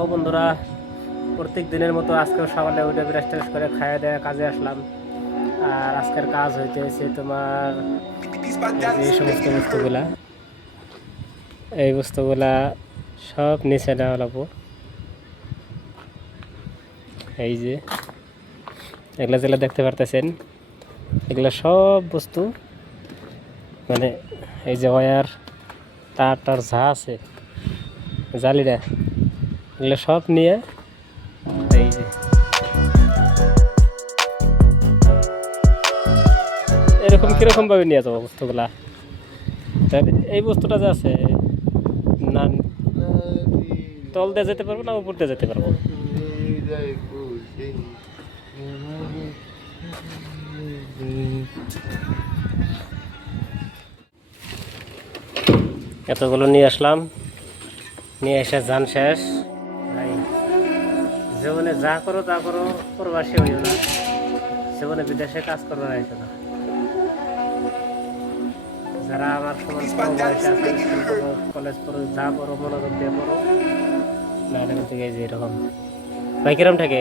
Hello বন্ধুরা, প্রত্যেক দিনের মতো আজকেও সকালে উঠে ব্রাশ ট্রাশ করে খাইয়ে দেওয়া কাজে আসলাম। আর আজকের কাজ হইতেছে তোমার এই সমস্ত বস্তুগুলা, এই বস্তুগুলা সব নিচে নেওয়া লাগবো। এই যে এগুলা যেগুলা দেখতে পারতেছেন, এগুলা সব বস্তু মানে এই যে ওয়ার তার যা আছে জালিরা, এগুলো সব নিয়ে এই যে এরকম কিরকম ভাবে নিয়ে যাবো বস্তুগুলা। তাহলে এই বস্তুটা যে আছে না তল দিয়ে যেতে পারবো না উপর দিয়ে যেতে পারবো। এতগুলো নিয়ে আসলাম, নিয়ে এসে যান শেষ ভাই। জীবনে যা করো তা করো, প্রবাসী হইও না, জীবনে বিদেশে কাজ করবার আইতো না। যারা আমার সমান বয়সে আছে, কলেজ পড়ো, যা পড়ো মনোযোগ দিয়ে পড়ো, নাহলে কিন্তু এই যে এরকম ভাই কিরম থাকে।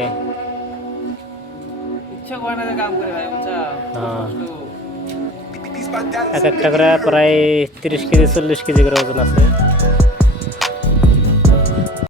ইচ্ছা করে না যে কাম করে ভাই, বুঝছো? এক একটা করে প্রায় 30 কেজি 40 কেজি করে ওজন আছে।